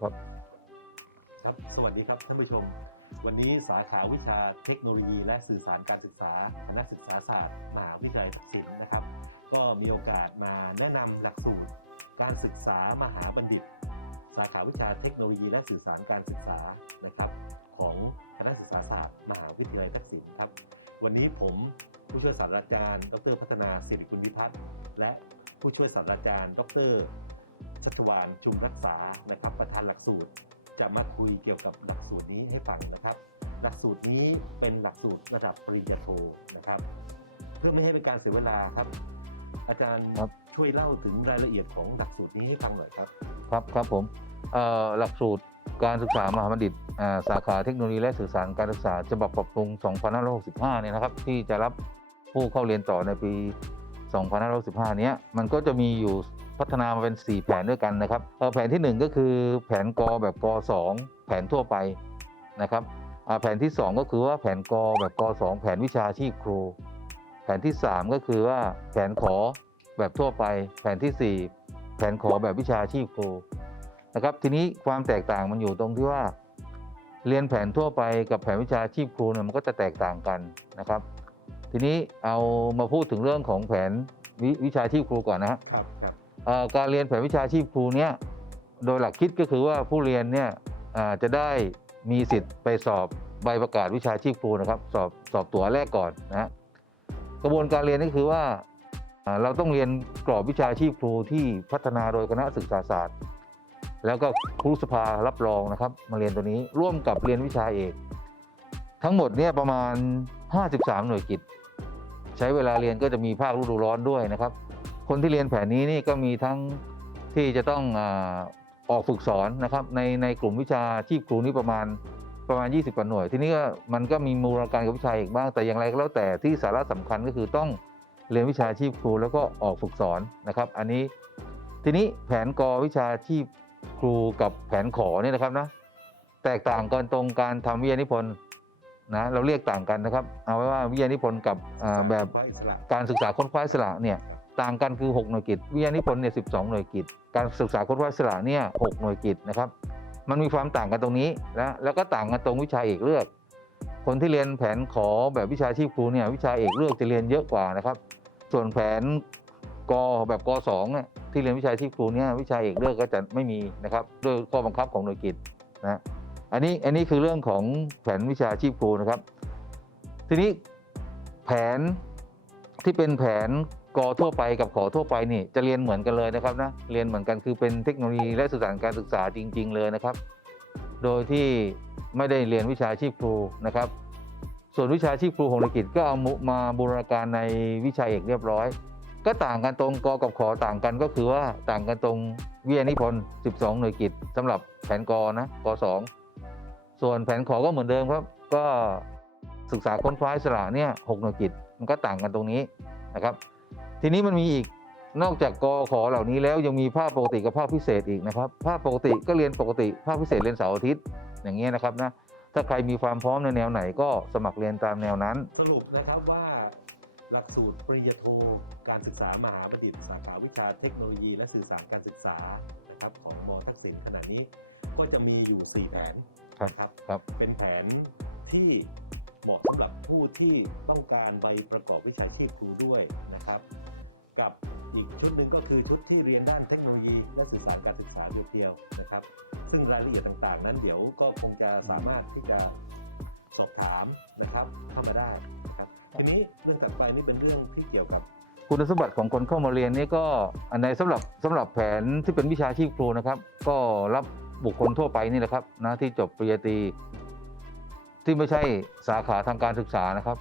ครับ ครับ สวัสดีครับท่านผู้ชม วันนี้สาขาวิชาเทคโนโลยี และสื่อสารการศึกษาคณะศึกษาศาสตร์มหาวิทยาลัยศิลป์นะครับ ก็มีโอกาสมาแนะนำหลักสูตร การศึกษามหาบัณฑิต สาขาวิชาเทคโนโลยี และสื่อสารการศึกษานะครับ ของคณะศึกษาศาสตร์มหาวิทยาลัยทักษิณครับวันนี้ผมผู้ช่วยศาสตราจารย์ ดร พัฒนาสิริกุลวิพัฒน์และผู้ช่วยศาสตราจารย์ ดร ชัชวานชุมรักษานะครับ ประธานหลักสูตร จะมาคุยเกี่ยวกับหลักสูตรนี้ให้ฟังนะครับ หลักสูตรนี้เป็นหลักสูตรระดับปริญญาโทนะครับ เพื่อไม่ให้เป็นการเสียเวลาครับ อาจารย์ครับ ช่วยเล่าถึงรายละเอียดของหลักสูตรนี้ให้ฟังหน่อยครับครับครับผมเอ่อหลักสูตรการศึกษามหาบัณฑิตอ่าสาขาเทคโนโลยีและสื่อสารการศึกษาฉบับปรับปรุง 2565 เนี่ยนะครับ ที่จะรับผู้เข้าเรียนต่อในปี 2565 เนี้ยมันก็จะมีอยู่ พัฒนามาเป็น 4 แผนด้วยกันนะครับเอ่อแผนทีหนึ่1 ก็คือแผนกอแบบกอ2แผนทั่วไปนะครับอ่าแผนที่ 2 ก็คือว่าแผนกอแบบกอ2แผนวิชาชีพครู แผนที่ 3 ก็คือว่าแผนขอแบบทั่วไป แผนทีสี่ 4 แผนขอแบบวิชาชีพครูนะครับทีนี้ความแตกต่างมันอยู่ตรงที่ว่า เรียนแผนทั่วไปกับแผนวิชาชีพครูเนี่ยมันก็จะแตกต่างกันนะครับ ทีนี้เอามาพูดถึงเรื่องของแผนววิชาชีพครูก่อนนะครับรบ การเรียนแผนวิชาชีพครูเนี่ยโดยหลักคิดก็คือว่าผู้เรียนเนี่ยจะได้มีสิทธิ์ไปสอบใบประกาศวิชาชีพครูนะครับ สอบสอบตั๋วแรกก่อนนะกระบวนการเรียนก็คือว่าเราต้องเรียนกรอบวิชาชีพครูที่พัฒนาโดยคณะศึกษาศาสตร์ แล้วก็ครูสภารับรองนะครับ มาเรียนตัวนี้ร่วมกับเรียนวิชาเอก ทั้งหมดเนี่ยประมาณ 53 หน่วยกิตใช้เวลาเรียนก็จะมีภาคฤดูร้อนด้วยนะครับ คนที่เรียนแผนนี้นี่ก็มีทั้งที่จะต้องออกฝึกสอนนะครับในในกลุ่มวิชาชีพครูนี่ประมาณประมาณ 20กว่าหน่วย ทีนี้ก็มันก็มีมูลการกับวิชาอีกบ้าง แต่อย่างไรก็แล้วแต่ที่สาระสำคัญก็คือต้องเรียนวิชาชีพครูแล้วก็ออกฝึกสอนนะครับ อันนี้ทีนี้แผนกวิชาชีพครูกับแผนขอเนี่ยนะครับนะแตกต่างกันตรงการทำวิทยานิพนธ์นะเราเรียกต่างกันนะครับ เอาไว้ว่าวิทยานิพนธ์กับแบบการศึกษาค้นคว้าอิสระเนี่ย ต่างกันคือ 6 หน่วยกิตวิทยานิพนธ์เนี่ย12หน่วยกิตการศึกษาค้นคว้าสระเนี่ย6หน่วยกิตนะครับมันมีความต่างกันตรงนี้นะแล้วก็ต่างกันตรงวิชาเอกเลือก คนที่เรียนแผนขอแบบวิชาชีพครูเนี่ยวิชาเอกเลือกจะเรียนเยอะกว่านะครับ ส่วนแผนกแบบกสองเนี่ยที่เรียนวิชาชีพครูเนี่ยวิชาเอกเลือกก็จะไม่มีนะครับด้วยข้อบังคับของหน่วยกิตนะอันนี้อันนี้คือเรื่องของแผนวิชาชีพครูนะครับ ทีนี้แผนที่เป็นแผนกทั่วไปกับขอทั่วไปนี่จะเรียนเหมือนกันเลยนะครับนะเรียนเหมือนกันคือเป็นเทคโนโลยีและสื่อสารการศึกษาจริง ๆ เลยนะครับ โดยที่ไม่ได้เรียนวิชาชีพครูนะครับ ส่วนวิชาชีพครูของธุรกิจก็เอามาบูรณาการในวิชาเอกเรียบร้อย ก็ต่างกันตรงกกับขอต่างกันก็คือว่าต่างกันตรงวิทยานิพนธ์ 12 หน่วยกิจสำหรับแผนกนะก2ส่วนแผนขอก็เหมือนเดิมครับ ก็ศึกษาค้นคว้าอิสระเนี่ย6หน่วยกิจมันก็ต่างกันตรงนี้นะครับ ทีนี้มันมีอีกนอกจากกขอเหล่านี้แล้วยังมีภาคปกติกับภาคพิเศษอีกนะครับภาคปกติก็เรียนปกติภาคพิเศษเรียนเสาร์อาทิตย์อย่างเงี้ยนะครับนะถ้าใครมีความพร้อมในแนวไหนก็สมัครเรียนตามแนวนั้น สรุปนะครับว่าหลักสูตรปริญญาโท การศึกษามหาบัณฑิต สาขาวิชาเทคโนโลยี และสื่อสารการศึกษานะครับของมทักษิณขณะนี้ก็จะมีอยู่ 4 แผนครับนะครับครับ เป็นแผนที่ เหมาะสำหรับผู้ที่ต้องการใบประกอบวิชาชีพครูด้วยนะครับ กับอีกชุดหนึ่งก็คือชุดที่เรียนด้านเทคโนโลยี และสื่อสารการศึกษาเดียวๆนะครับ ซึ่งรายละเอียดต่างๆ นั้นเดี๋ยวก็คงจะสามารถที่จะสอบถามนะครับเข้ามาได้นะครับทีนี้เรื่องถัดไปนี่เป็นเรื่องที่เกี่ยวกับคุณสมบัติของคนเข้ามาเรียนนี่ก็อันในสำหรับสำหรับแผนที่เป็นวิชาชีพครูนะครับ ก็รับบุคคลทั่วไปนี่แหละครับนะที่จบปริญญาตรี ที่ไม่ใช่สาขาทางการศึกษานะครับ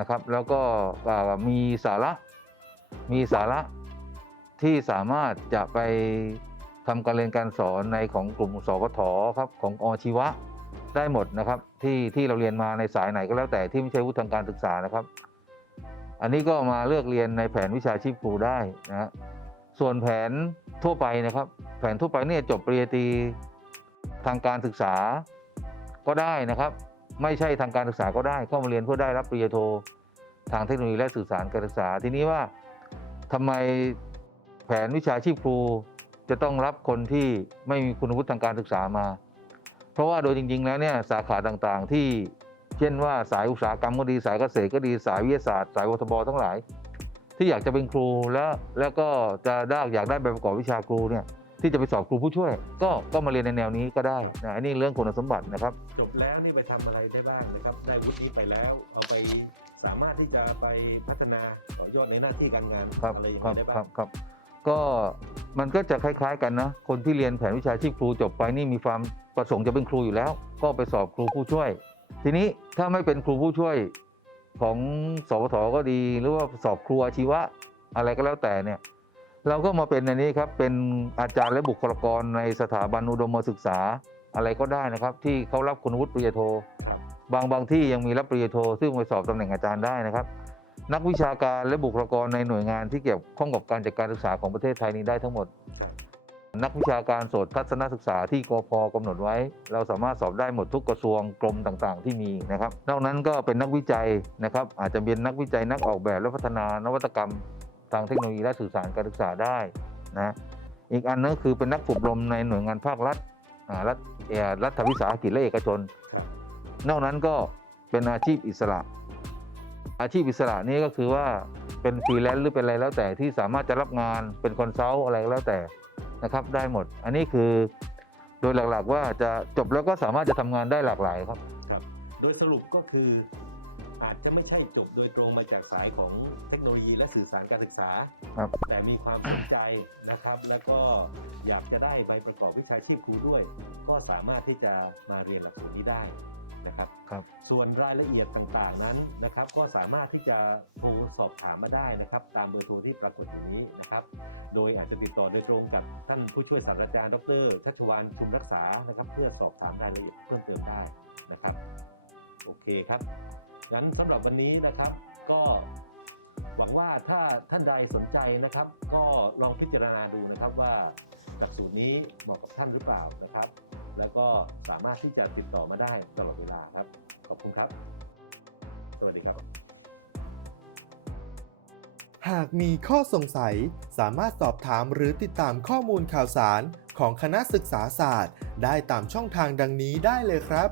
นะครับ แล้วก็มีสาระมีสาระที่สามารถจะไปทำการเรียนการสอนในของกลุ่มสกทครับของอชีวะได้หมดนะครับที่ที่เราเรียนมาในสายไหนก็แล้วแต่ที่ไม่ใช่วุฒิทางการศึกษานะครับ อันนี้ก็มาเลือกเรียนในแผนวิชาชีพครูได้นะฮะส่วนแผนทั่วไปนะครับ แผนทั่วไปเนี่ยจบปริญญาตรีทางการศึกษาก็ได้นะครับ ไม่ใช่ทางการศึกษาก็ได้เข้ามาเรียนเพื่อได้รับปริญญาโททางเทคโนโลยีและสื่อสารการศึกษา ทีนี้ว่าทำไมแผนวิชาชีพครูจะต้องรับคนที่ไม่มีคุณวุฒิทางการศึกษามา เพราะว่าโดยจริง ๆ แล้วเนี่ยสาขาต่างๆ ที่เช่นว่าสายอุตสาหกรรมก็ดีสายเกษตรก็ดีสายวิทยาศาสตร์สายวทบทั้งหลาย ที่อยากจะเป็นครูแล้วแล้วก็จะได้อยากได้ใบประกอบวิชาครูเนี่ย ที่จะไปสอบครูผู้ช่วย ก็ก็มาเรียนในแนวนี้ก็ได้นะอันนี้เรื่องคุณสมบัตินะครับ จบแล้วนี่ไปทำอะไรได้บ้างนะครับ ได้วุฒินี้ไปแล้ว เอาไปสามารถที่จะไปพัฒนาต่อยอดในหน้าที่การงานครับอะไรอย่างครับนี้ได้บ้าครังบครับก็มันก็จะคล้าย ๆ กันนะ คนที่เรียนแผนวิชาชีพครูจบไปนี่มีความประสงค์จะเป็นครูอยู่แล้ว ก็ไปสอบครูผู้ช่วย ทีนี้ถ้าไม่เป็นครูผู้ช่วยของสวทก็ดี หรือว่าสอบครูอาชีวะอะไรก็แล้วแต่เนี่ย เราก็มาเป็นอันนี้ครับเป็นอาจารย์และบุคลากรในสถาบันอุดมศึกษาอะไรก็ได้นะครับ ที่เขารับคุณวุฒิปริญญาโทครับบางบางที่ยังมีรับปริญญาโท ซึ่งไปสอบตำแหน่งอาจารย์ได้นะครับ นักวิชาการและบุคลากรในหน่วยงานที่เกี่ยวข้องกับการจัดการศึกษาของประเทศไทยนี้ได้ทั้งหมดครับนักวิชาการโสตทัศนศึกษาที่กพกำหนดไว้ เราสามารถสอบได้หมดทุกกระทรวงกรมต่างๆ ที่มีนะครับ นอกนั้นก็เป็นนักวิจัยนะครับ อาจจะเป็นนักวิจัยนักออกแบบและพัฒนานวัตกรรม ทางเทคโนโลยีและสื่อสารการศึกษาได้นะอีกอันนึงคือเป็นนักฝึกอบรมในหน่วยงานภาครัฐอ่ารัฐเอ่อรัฐวิสาหกิจและเอกชนครับนอกนั้นก็เป็นอาชีพอิสระ อาชีพอิสระนี่ก็คือว่าเป็นฟรีแลนซ์หรือเป็นอะไรแล้วแต่ที่สามารถจะรับงานเป็นคอนซัลท์อะไรก็แล้วแต่นะครับได้หมด อันนี้คือโดยหลักๆว่าจะจบแล้วก็สามารถจะทำงานได้หลากหลายครับครับ โดยสรุปก็คือ อาจจะไม่ใช่จบโดยตรงมาจากสายของเทคโนโลยีและสื่อสารการศึกษา ครับ แต่มีความสนใจนะครับ แล้วก็อยากจะได้ใบประกอบวิชาชีพครูด้วย ก็สามารถที่จะมาเรียนหลักสูตรนี้ได้นะครับครับ ส่วนรายละเอียดต่างๆนั้นนะครับ ก็สามารถที่จะโทรสอบถามมาได้นะครับ ตามเบอร์โทรที่ปรากฏอยู่นี้นะครับ โดยอาจจะติดต่อโดยตรงกับท่านผู้ช่วยศาสตราจารย์ ดรชัชวานชุมรักษานะครับ เพื่อสอบถามรายละเอียดเพิ่มเติมได้นะครับ โอเคครับ งั้นสำหรับวันนี้นะครับก็หวังว่าถ้าท่านใดสนใจนะครับ ก็ลองพิจารณาดูนะครับว่าหลักสูตรนี้เหมาะกับท่านหรือเปล่านะครับ แล้วก็สามารถที่จะติดต่อมาได้ตลอดเวลาครับ ขอบคุณครับ สวัสดีครับ หากมีข้อสงสัยสามารถสอบถามหรือติดตามข้อมูลข่าวสารของคณะศึกษาศาสตร์ ได้ตามช่องทางดังนี้ได้เลยครับ